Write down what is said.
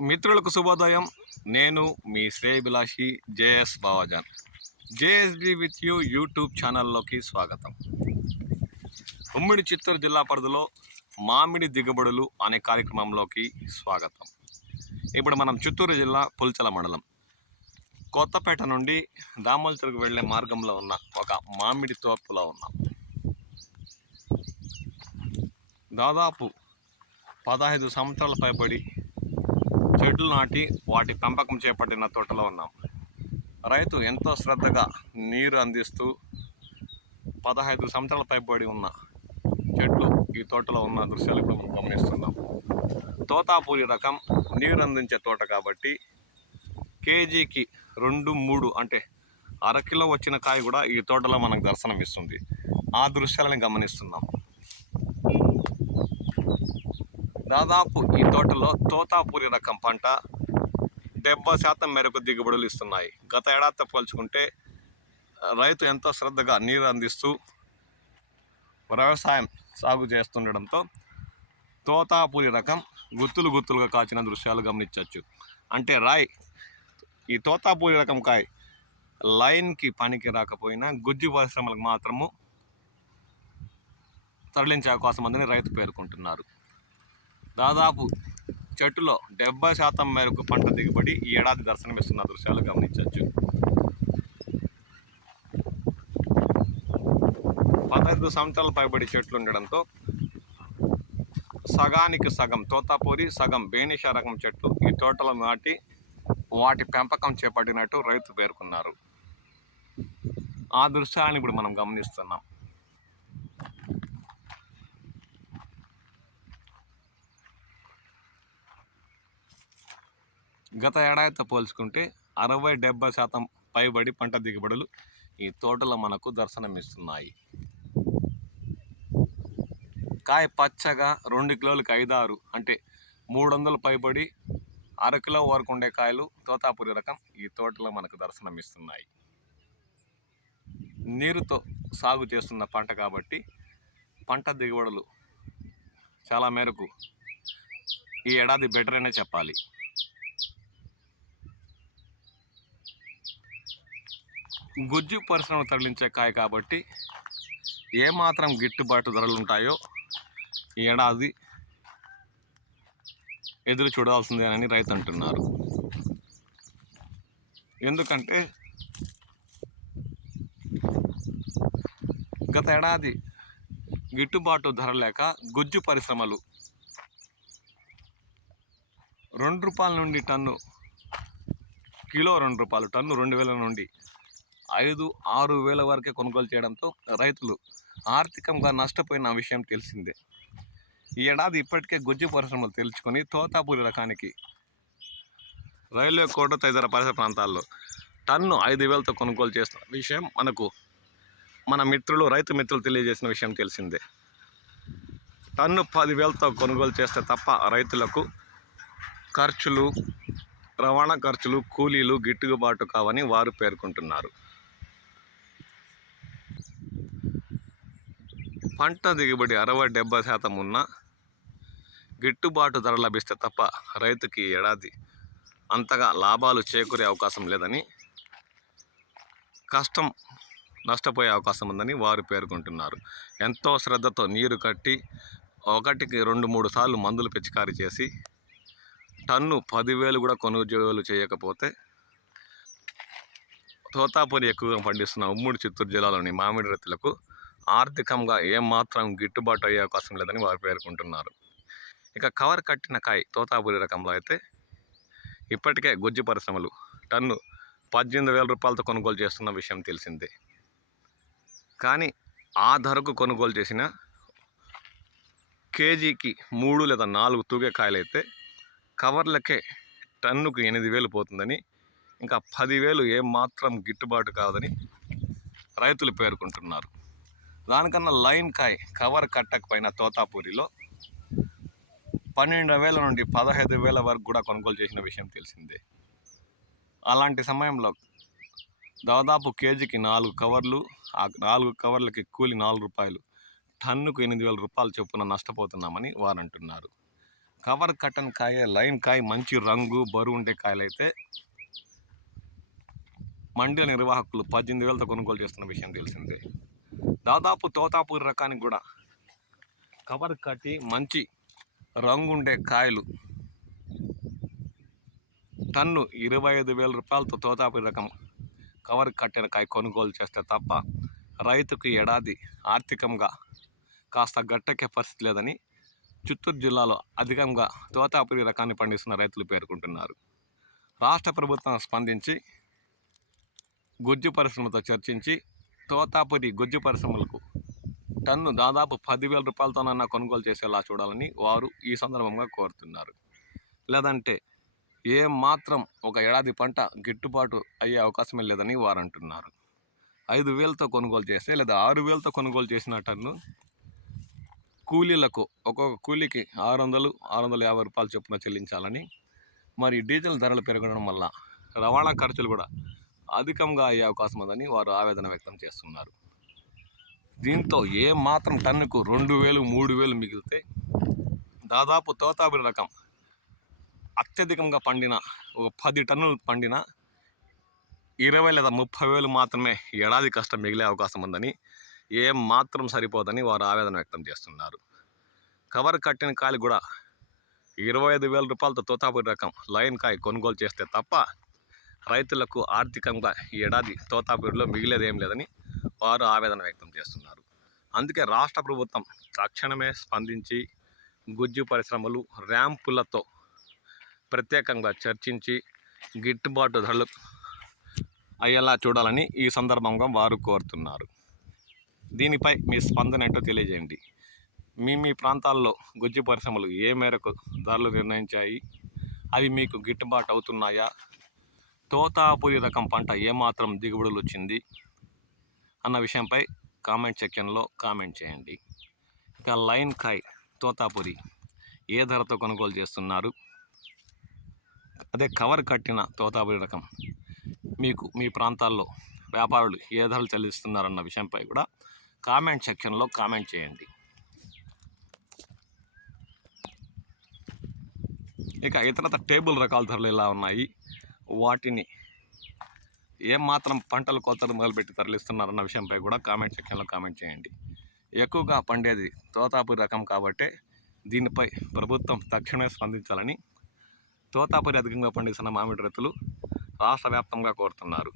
మిత్రులకు శుభోదయం. నేను మీ శ్రేయభిలాషి JS Bavajan. JSB with you YouTube ఛానల్లోకి స్వాగతం. ఉమ్మడి చిత్తూరు జిల్లా పరిధిలో మామిడి దిగుబడులు అనే కార్యక్రమంలోకి స్వాగతం. ఇప్పుడు మనం చిత్తూరు జిల్లా పుల్చల మండలం కొత్తపేట నుండి దామోల్చెరుకు వెళ్ళే మార్గంలో ఉన్న ఒక మామిడి తోపులో ఉన్నాం. దాదాపు 15 సంవత్సరాల పైబడి చెట్లు నాటి వాటి పెంపకం చేపట్టిన తోటలో ఉన్నాం. రైతు ఎంతో శ్రద్ధగా నీరు అందిస్తూ 15 సంవత్సరాల పైబడి ఉన్న చెట్లు ఈ తోటలో ఉన్న దృశ్యాలు ఇప్పుడు మనం గమనిస్తున్నాం. తోతాపూరి రకం నీరు అందించే తోట కాబట్టి కేజీకి 2-3 అంటే అరకిలో వచ్చిన కాయ కూడా ఈ తోటలో మనకు దర్శనం ఇస్తుంది. ఆ దృశ్యాలను గమనిస్తున్నాం. దాదాపు ఈ తోటలో తోతాపూరి రకం పంట 70% మేరకు దిగుబడులు ఇస్తున్నాయి. గత ఏడాదితో పోల్చుకుంటే రైతు ఎంతో శ్రద్ధగా నీరు అందిస్తూ వ్యవసాయం సాగు చేస్తుండడంతో తోతాపూరి రకం గుత్తులుగా కాచిన దృశ్యాలు గమనించవచ్చు. అంటే ఈ తోతాపూరి రకం కాయ లైన్కి పనికి రాకపోయినా గుజ్జు పరిశ్రమలకు మాత్రము తరలించే అవకాశం ఉందని రైతు పేర్కొంటున్నారు. దాదాపు చెట్టులో 70% మేరకు పంట దిగుబడి ఈ ఏడాది దర్శనమిస్తున్న దృశ్యాలు గమనించవచ్చు. 15 సంవత్సరాల పైబడి చెట్లు ఉండడంతో సగానికి సగం తోతాపూరి, సగం బేనిషా రకం చెట్లు ఈ తోటలో నాటి వాటి పెంపకం చేపట్టినట్టు రైతు పేర్కొన్నారు. ఆ దృశ్యాలను ఇప్పుడు మనం గమనిస్తున్నాం. గత ఏడాదితో పోల్చుకుంటే 60-70% పైబడి పంట దిగుబడులు ఈ తోటలో మనకు దర్శనమిస్తున్నాయి. కాయ పచ్చగా 2 కిలోలకు 5-6 అంటే 300 పైబడి అరకిలో వరకు ఉండే కాయలు తోతాపూరి రకం ఈ తోటలో మనకు దర్శనమిస్తున్నాయి. నీరుతో సాగు చేస్తున్న పంట కాబట్టి పంట దిగుబడులు చాలా మేరకు ఈ ఏడాది బెటర్ అనే చెప్పాలి. గుజ్జు పరిశ్రమ తరలించే కాయ కాబట్టి ఏమాత్రం గిట్టుబాటు ధరలు ఉంటాయో ఈ ఏడాది ఎదురు చూడాల్సిందేనని రైతు అంటున్నారు. ఎందుకంటే గత ఏడాది గిట్టుబాటు ధర లేక గుజ్జు పరిశ్రమలు ₹2 నుండి టన్ను, కిలో ₹2, టన్ను 2000 నుండి 5-6 వేల వరకే కొనుగోలు చేయడంతో రైతులు ఆర్థికంగా నష్టపోయిన విషయం తెలిసిందే. ఈ ఏడాది ఇప్పటికే గుజ్జు పరిశ్రమలు తెలుసుకొని తోతాపూరి రకానికి రైల్వే కోట తదితర పరిసర ప్రాంతాల్లో టన్ను 5,000తో కొనుగోలు చేస్తున్న విషయం మన రైతు మిత్రులు తెలియజేసిన విషయం తెలిసిందే. టన్ను 10,000తో కొనుగోలు చేస్తే తప్ప రైతులకు ఖర్చులు, రవాణా ఖర్చులు, కూలీలు గిట్టుబాటు కావని వారు పేర్కొంటున్నారు. పంట దిగుబడి 60-70% ఉన్న గిట్టుబాటు ధర లభిస్తే తప్ప రైతుకి ఏడాది అంతగా లాభాలు చేకూరే అవకాశం లేదని, నష్టపోయే అవకాశం ఉందని వారు పేర్కొంటున్నారు. ఎంతో శ్రద్ధతో నీరు కట్టి 1కి 2-3 సార్లు మందులు పిచికారీ చేసి టన్ను 10,000 కూడా కొనుగోలు చేయకపోతే తోతాపూరి ఎక్కువగా పండిస్తున్న ఉమ్మడి చిత్తూరు జిల్లాలోని మామిడి రైతులకు ఆర్థికంగా ఏమాత్రం గిట్టుబాటు అయ్యే అవకాశం లేదని వారు పేర్కొంటున్నారు. ఇక కవర్ కట్టిన కాయ తోతాపూరి రకంలో అయితే ఇప్పటికే గుజ్జు పరిశ్రమలు టన్ను 18,000 కొనుగోలు చేస్తున్న విషయం తెలిసిందే. కానీ ఆ ధరకు కొనుగోలు చేసిన కేజీకి 3 లేదా 4 తూగే కాయలైతే కవర్లకే టన్నుకు 8,000 పోతుందని, ఇంకా 10,000 ఏమాత్రం గిట్టుబాటు కాదని రైతులు పేర్కొంటున్నారు. దానికన్నా లైన్ కాయ కవర్ కట్టకపోయిన తోతాపూరిలో 12,000 నుండి 15,000 వరకు కూడా కొనుగోలు చేసిన విషయం తెలిసిందే. అలాంటి సమయంలో దాదాపు కేజీకి 4 కవర్లు, ఆ 4 కవర్లకి కూలి ₹4, టన్నుకు ₹8,000 చొప్పున నష్టపోతున్నామని వారు అంటున్నారు. కవర్ కట్టన్ కాయ, లైన్ కాయ, మంచి రంగు బరువు ఉండే కాయలైతే మండీ నిర్వాహకులు 18,000తో కొనుగోలు చేస్తున్న విషయం తెలిసిందే. దాదాపు తోతాపూరి రకానికి కూడా కవర్ కట్టి మంచి రంగు ఉండే కాయలు టన్ను 25,000 రూపాయలతో తోతాపూరి రకం కవర్ కట్టిన కాయ కొనుగోలు చేస్తే తప్ప రైతుకు ఏడాది ఆర్థికంగా కాస్త గట్టెక్కే పరిస్థితి లేదని చిత్తూరు జిల్లాలో అధికంగా తోతాపూరి రకాన్ని పండిస్తున్న రైతులు పేర్కొంటున్నారు. రాష్ట్ర ప్రభుత్వం స్పందించి గుజ్జు పరిశ్రమతో చర్చించి తోతాపూరి గుజ్జు పరిశ్రమలకు టన్ను దాదాపు 10,000 రూపాయలతోనన్నా కొనుగోలు చేసేలా చూడాలని వారు ఈ సందర్భంగా కోరుతున్నారు. లేదంటే మాత్రం ఒక ఏడాది పంట గిట్టుబాటు అయ్యే అవకాశమే లేదని వారు అంటున్నారు. 5,000తో కొనుగోలు చేస్తే లేదా 6,000తో కొనుగోలు చేసిన టన్ను కూలీలకు ఒక్కొక్క కూలీకి 600-650 రూపాయలు చొప్పున చెల్లించాలని, మరి డీజిల్ ధరలు పెరగడం వల్ల రవాణా ఖర్చులు కూడా అధికంగా అయ్యే అవకాశం ఉందని వారు ఆవేదన వ్యక్తం చేస్తున్నారు. దీంతో మాత్రం టన్నుకు 2,000-3,000 మిగిలితే దాదాపు తోతాపూరి రకం అత్యధికంగా పండిన ఒక 10 టన్నులు పండిన 20 లేదా 30,000 మాత్రమే ఏడాది కష్టం మిగిలే అవకాశం ఉందని, మాత్రం సరిపోదని వారు ఆవేదన వ్యక్తం చేస్తున్నారు. కవర్ కట్టిన కాయలు కూడా 25,000 రూపాయలతో తోతాపూరి రకం లైన్ కాయ కొనుగోలు చేస్తే తప్ప రైతులకు ఆర్థికంగా ఈ ఏడాది తోతాపూరిలో మిగిలేదేం లేదని వారు ఆవేదన వ్యక్తం చేస్తున్నారు. అందుకే రాష్ట్ర ప్రభుత్వం తక్షణమే స్పందించి గుజ్జు పరిశ్రమలు ర్యాంపులతో ప్రత్యేకంగా చర్చించి గిట్టుబాటు ధరలు అయ్యేలా చూడాలని ఈ సందర్భంగా వారు కోరుతున్నారు. దీనిపై మీ స్పందన ఏంటో తెలియజేయండి. మీ ప్రాంతాల్లో గుజ్జు పరిశ్రమలు ఏ మేరకు ధరలు నిర్ణయించాయి, అవి మీకు గిట్టుబాటు అవుతున్నాయా, తోతాపూరి రకం పంట ఏమాత్రం దిగుబడులు వచ్చింది అన్న విషయంపై కామెంట్ సెక్షన్లో కామెంట్ చేయండి. ఇక లైన్ కాయ్ తోతాపూరి ఏ ధరతో కొనుగోలు చేస్తున్నారు, అదే కవర్ కట్టిన తోతాపూరి రకం మీకు మీ ప్రాంతాల్లో వ్యాపారులు ఏ ధరలు చెల్లిస్తున్నారన్న విషయంపై కూడా కామెంట్ సెక్షన్లో కామెంట్ చేయండి. ఇక ఇతరత టేబుల్ రకాల ధరలు ఎలా ఉన్నాయి, వాటిని మాత్రం పంటలు కొలతలు మొదలుపెట్టి తరలిస్తున్నారన్న విషయంపై కూడా కామెంట్ సెక్షన్లో కామెంట్ చేయండి. ఎక్కువగా పండేది తోతాపూరి రకం కాబట్టి దీనిపై ప్రభుత్వం తక్షణమే స్పందించాలని తోతాపూరి అధికంగా పండిస్తున్న మామిడి రైతులు రాష్ట్ర వ్యాప్తంగా కోరుతున్నారు.